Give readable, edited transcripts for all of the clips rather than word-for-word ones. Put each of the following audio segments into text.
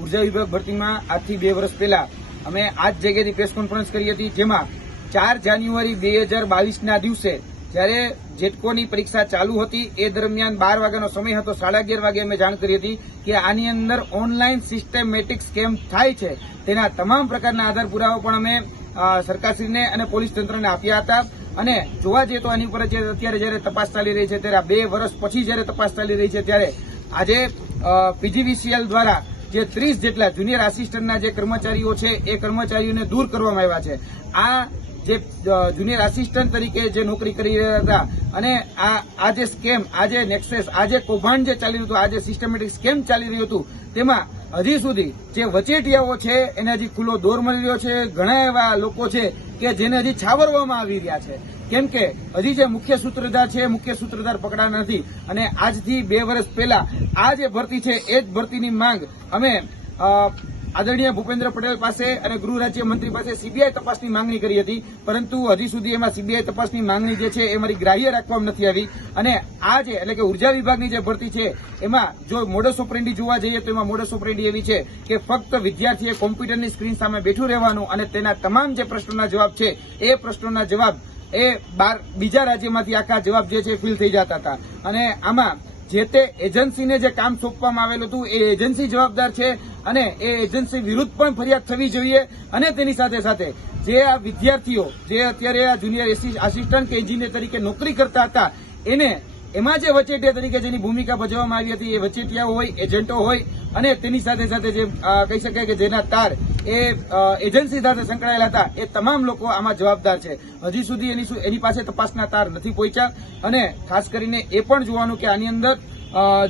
ઉર્જા વિભાગ ભરતીમાં આજથી 2 વર્ષ પહેલા અમે આ જ જગ્યાએથી પ્રેસ કોન્ફરન્સ કરી હતી, જેમાં 4 જાન્યુઆરી 2022ના દિવસે જ્યારે જેટકોની પરીક્ષા ચાલુ હતી એ દરમિયાન 12 વાગ્યાનો સમય હતો, 11:30 વાગે અમે જાણ કરી હતી કે આની અંદર ઓનલાઈન સિસ્ટમેટિક સ્કેમ થાય છે, તેના તમામ પ્રકારના આધાર પુરાવા પણ અમે સરકારશ્રીને અને પોલીસ તંત્રને આપ્યા હતા. અને જોવા જઈએ તો આની ઉપર અત્યારે જયારે તપાસ ચાલી રહી છે, ત્યારે 2 વર્ષ પછી જયારે તપાસ ચાલી રહી છે, ત્યારે આજે પીજીવીસીએલ દ્વારા જે 30 જેટલા જુનિયર આસિસ્ટન્ટના જે કર્મચારીઓ છે એ કર્મચારીઓને દૂર કરવામાં આવ્યા છે. આ જે જુનિયર આસિસ્ટન્ટ તરીકે જે નોકરી કરી રહ્યા હતા અને આ જે સ્કેમ, આ જે નેક્સેસ, આ જે કૌભાંડ જે ચાલી રહ્યું હતું, આ જે સિસ્ટમેટિક સ્કેમ ચાલી રહ્યું હતું, તેમાં હજી સુધી જે વચેટિયાઓ છે એને હજી ખુલ્લો દોર મળી રહ્યો છે. ઘણા એવા લોકો છે કે જેને હજી છાવરવામાં આવી રહ્યા છે, કેમ કે હજી જે મુખ્ય સૂત્રધાર છે, મુખ્ય સૂત્રધાર પકડાના નથી. અને આજથી 2 વર્ષ પહેલા આ જે ભરતી છે એ જ ભરતીની માંગ અમે આદરણીય ભૂપેન્દ્ર પટેલ પાસે અને ગૃહ રાજ્યમંત્રી પાસે સીબીઆઈ તપાસની માંગણી કરી હતી, પરંતુ હજી સુધી એમાં સીબીઆઈ તપાસની માંગણી જે છે એ મારી ગ્રાહ્ય રાખવામાં નથી આવી. અને આ જે એટલે કે ઉર્જા વિભાગની જે ભરતી છે એમાં જો મોડસ ઓપરેન્ડી જોવા જઈએ તો એમાં મોડસ ઓપરેન્ડી એવી છે કે ફક્ત વિદ્યાર્થીએ કોમ્પ્યુટરની સ્ક્રીન સામે બેઠું રહેવાનું અને તેના તમામ જે પ્રશ્નોના જવાબ છે એ પ્રશ્નોના જવાબ એ બીજા રાજ્યમાંથી આખા જવાબ જે છે ફિલ થઈ જતા હતા. અને આમાં જે તે એજન્સીને જે કામ સોંપવામાં આવેલું હતું એ એજન્સી જવાબદાર છે અને એ એજન્સી વિરુદ્ધ પણ ફરિયાદ થવી જોઈએ. અને તેની સાથે સાથે જે આ વિદ્યાર્થીઓ જે અત્યારે આ જુનિયર આસિસ્ટન્ટ કે એન્જિનિયર તરીકે નોકરી કરતા હતા એને એમાં જે વચેટિયા તરીકે જેની ભૂમિકા ભજવવામાં આવી હતી એ વચેટિયાઓ હોય, એજન્ટો હોય અને તેની સાથે સાથે જે કહી શકાય કે જેના તાર એ એજન્સી સાથે સંકળાયેલા હતા એ તમામ લોકો આમાં જવાબદાર છે. હજી સુધી એની પાસે તપાસના તાર નથી પહોંચ્યા. અને ખાસ કરીને એ પણ જોવાનું કે આની અંદર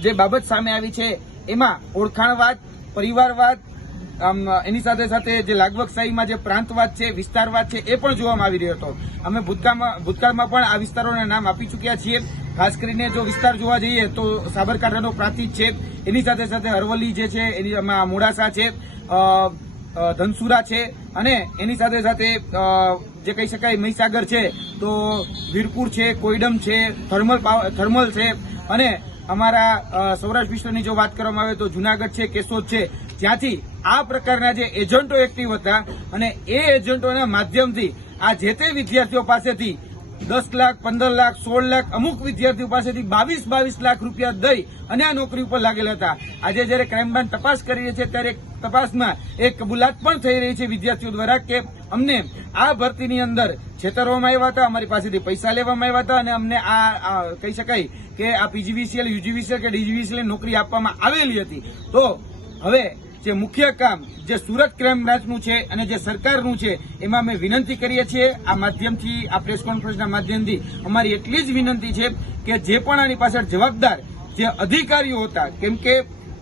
જે બાબત સામે આવી છે એમાં ઓળખાણવાદ, પરિવારવાદ, એની સાથે સાથે જે લાગવકશાહીમાં જે પ્રાંતવાદ છે, વિસ્તારવાદ છે એ પણ જોવામાં આવી રહ્યો હતો. અમે ભૂતકાળમાં પણ આ વિસ્તારોના નામ આપી ચૂક્યા છીએ. ખાસ કરીને જો વિસ્તાર જોવા જઈએ તો સાબરકાંઠાનો પ્રાંતિજ છે, એની સાથે સાથે અરવલ્લી જે છે એમાં મોડાસા છે, ધનસુરા છે અને એની સાથે સાથે જે કહી શકાય મહીસાગર છે, તો વીરપુર છે, કોઈડમ છે, થર્મલ છે અને અમારા સૌરાષ્ટ્ર વિસ્તારની જો વાત કરવામાં આવે તો જુનાગઢ છે, કેશોદ છે, જ્યાંથી આ પ્રકારના જે એજન્ટો એક્ટિવ હતા અને એ એજન્ટોના માધ્યમથી આ જે તે વિદ્યાર્થીઓ પાસેથી 10 લાખ, 15 લાખ, 16 લાખ, અમુક વિદ્યાર્થીઓ પાસેથી 22 લાખ રૂપિયા દઈ અને આ નોકરી ઉપર લાગેલા હતા. આજે જયારે ક્રાઇમ બ્રાન્ચ તપાસ કરી રહી છે ત્યારે તપાસમાં એક કબૂલાત પણ થઈ રહી છે વિદ્યાર્થીઓ દ્વારા કે અમને આ ભરતીની અંદર છેતરવામાં આવ્યા હતા, અમારી પાસેથી પૈસા લેવામાં આવ્યા હતા અને અમને આ કહી શકાય કે આ પીજીવીસીએલ, યુજીવીસીએલ કે ડીજીવીસીએલ નોકરી આપવામાં આવેલી હતી. તો હવે જે મુખ્ય કામ જે સુરત ક્રાઇમ બ્રાન્ચનું છે અને જે સરકારનું છે એમાં અમે વિનંતી કરીએ છીએ આ માધ્યમથી, આ પ્રેસ કોન્ફરન્સના માધ્યમથી અમારી એટલી જ વિનંતી છે કે જે પણ આની પાછળ જવાબદાર જે અધિકારીઓ હતા, કેમ કે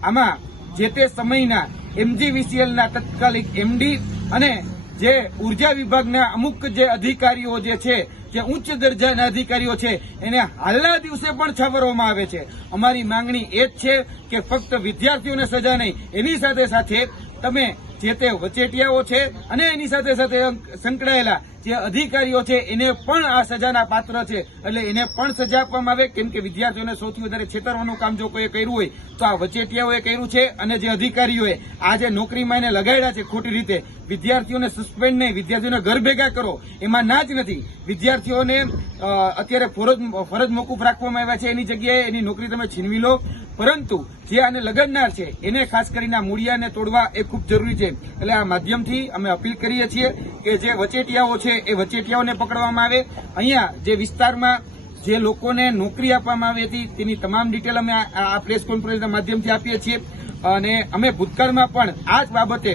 આમાં જે તે સમયના એમજીવીસીએલના તત્કાલિક એમડી અને જે ઉર્જા વિભાગના અમુક જે અધિકારીઓ જે છે, જે ઉચ્ચ દરજાના અધિકારીઓ છે એને હાલના દિવસે પણ છાવરવામાં આવે છે. અમારી માંગણી એ જ છે કે ફક્ત વિદ્યાર્થીઓને સજા નહીં, એની સાથે સાથે તમે જે તે વચેટિયાઓ છે અને એની સાથે સાથે સંકળાયેલા જે અધિકારીઓ છે એને પણ આ સજાના પાત્ર છે, એટલે એને પણ સજા આપવામાં આવે. કેમ કે વિદ્યાર્થીઓને સૌથી વધારે છેતરવાનું કામ જો કોઈ કર્યું હોય તો આ વચેટિયાઓએ કર્યું છે અને જે અધિકારીઓએ આ જે નોકરીમાં એને લગાડ્યા છે ખોટી રીતે, વિદ્યાર્થીઓને સસ્પેન્ડ નહીં, વિદ્યાર્થીઓને ઘર ભેગા કરો એમાં ના જ નથી. વિદ્યાર્થીઓને અત્યારે ફરજ મોકૂફ રાખવામાં આવ્યા છે, એની જગ્યાએ એની નોકરી તમે છીનવી લો. પરંતુ જે આને લગાડનાર છે એને ખાસ કરીને આ મૂળિયાને તોડવા એ ખૂબ જરૂરી છે. એટલે આ માધ્યમથી અમે અપીલ કરીએ છીએ કે જે વચેટિયાઓ છે એ વચેટિયાઓને પકડવામાં આવે. અહીંયા જે વિસ્તારમાં જે લોકોને નોકરી આપવામાં આવી હતી તેની તમામ ડિટેલ અમે આ પ્રેસ કોન્ફરન્સના માધ્યમથી આપીએ છીએ. અને અમે ભૂતકાળમાં પણ આ જ બાબતે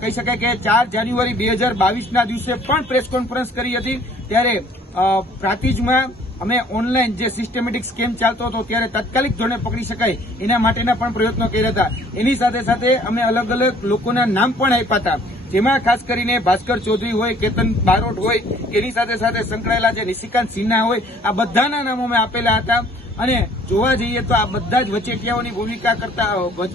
કહી શકાય કે 4 જાન્યુઆરી 2022ના દિવસે પણ પ્રેસ કોન્ફરન્સ કરી હતી. ત્યારે પ્રાંતિજમાં અમે ઓનલાઈન જે સિસ્ટમેટિક સ્કેમ ચાલતો હતો ત્યારે તાત્કાલિક ધોરણે પકડી શકાય એના માટેના પણ પ્રયત્નો કર્યા હતા. એની સાથે સાથે અમે અલગ અલગ લોકોના નામ પણ આપ્યા હતા, જેમાં ખાસ કરીને ભાસ્કર ચૌધરી હોય, કેતન બારોટ હોય, એની સાથે સાથે સંકળાયેલા જે નિશિકાંત સિન્હા હોય, આ બધાના નામો અમે આપેલા હતા. અને જોવા જઈએ તો આ બધા જ વચેટિયાઓની ભૂમિકા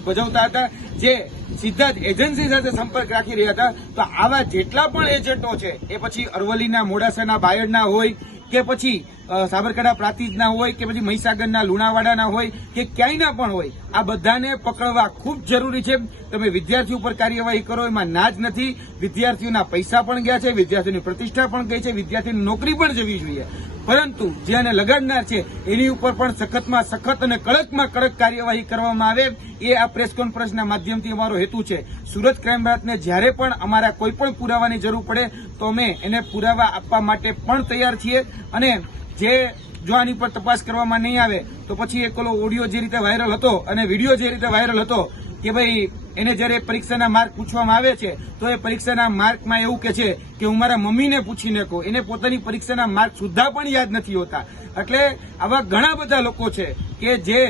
ભજવતા હતા, જે સીધા જ એજન્સી સાથે સંપર્ક રાખી રહ્યા હતા. તો આવા જેટલા પણ એજન્ટો છે એ પછી અરવલ્લીના, મોડાસાના, બાયડના હોય કે પછી સાબરકાંઠા પ્રાંતિજના હોય કે પછી મહીસાગરના લુણાવાડાના હોય કે ક્યાંયના પણ હોય, આ બધાને પકડવા ખૂબ જરૂરી છે. તમે વિદ્યાર્થીઓ ઉપર કાર્યવાહી કરો એમાં ના જ નથી. વિદ્યાર્થીઓના પૈસા પણ ગયા છે, વિદ્યાર્થીઓની પ્રતિષ્ઠા પણ ગઈ છે, વિદ્યાર્થીની નોકરી પણ જવી જોઈએ. પરંતુ જે આને લગાડનાર છે એની ઉપર પણ સખતમાં સખત અને કડકમાં કડક કાર્યવાહી કરવામાં આવે, એ આ પ્રેસ કોન્ફરન્સના માધ્યમથી અમારો હેતુ છે. સુરત ક્રાઇમ બ્રાન્ચને જ્યારે પણ અમારા કોઈ પણ પુરાવાની જરૂર પડે તો અમે એને પુરાવા આપવા માટે પણ તૈયાર છીએ. અને જો આની પર તપાસ કરવામાં નહીં આવે તો પછી એક ઓડિયો જે રીતે વાયરલ હતો અને વિડીયો જે રીતે વાયરલ હતો કે ભાઈ એને જયારે પરીક્ષાના માર્ક પૂછવામાં આવે છે તો એ પરીક્ષાના માર્કમાં એવું કે છે કે હું મારા મમ્મીને પૂછીને કહું, એને પોતાની પરીક્ષાના માર્ક સુદ્ધા પણ યાદ નથી હોતા. એટલે આવા ઘણા બધા લોકો છે કે જે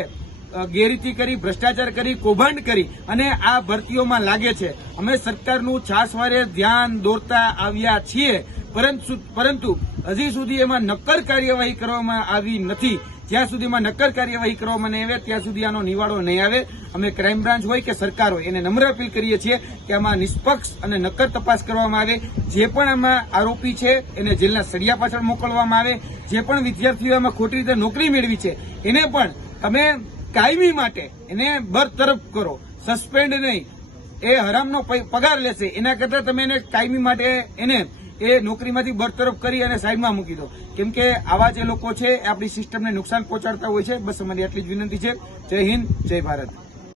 ગેરરીતિ કરી, ભ્રષ્ટાચાર કરી, કૌભાંડ કરી અને આ ભરતીઓમાં લાગે છે. અમે સરકારનું છાસવારે ધ્યાન દોરતા આવ્યા છીએ, પરંતુ હજી સુધી એમાં નક્કર કાર્યવાહી કરવામાં આવી નથી. જ્યાં સુધીમાં નક્કર કાર્યવાહી કરવામાં નહીં આવે ત્યાં સુધી આનો નિવાડો નહીં આવે. અમે ક્રાઇમ બ્રાન્ચ હોય કે સરકાર હોય એને નમ્ર અપીલ કરીએ છીએ કે આમાં નિષ્પક્ષ અને નક્કર તપાસ કરવામાં આવે. જે પણ આમાં આરોપી છે એને જેલના સળિયા પાછળ મોકલવામાં આવે. જે પણ વિદ્યાર્થીઓ આમાં ખોટી રીતે નોકરી મેળવી છે એને પણ તમે કાયમી માટે એને બરતરફ કરો, સસ્પેન્ડ નહીં. એ હરામનો પગાર લેશે, એના કરતા તમે એને કાયમી માટે એને એ નોકરીમાંથી બરતરફ કરી અને સાઈડમાં મૂકી દો. કેમ કે આવા જે લોકો છે એ આપણી સિસ્ટમને નુકસાન પહોંચાડતા હોય છે. બસ અમારી આટલી જ વિનંતી છે. જય હિન્દ, જય ભારત.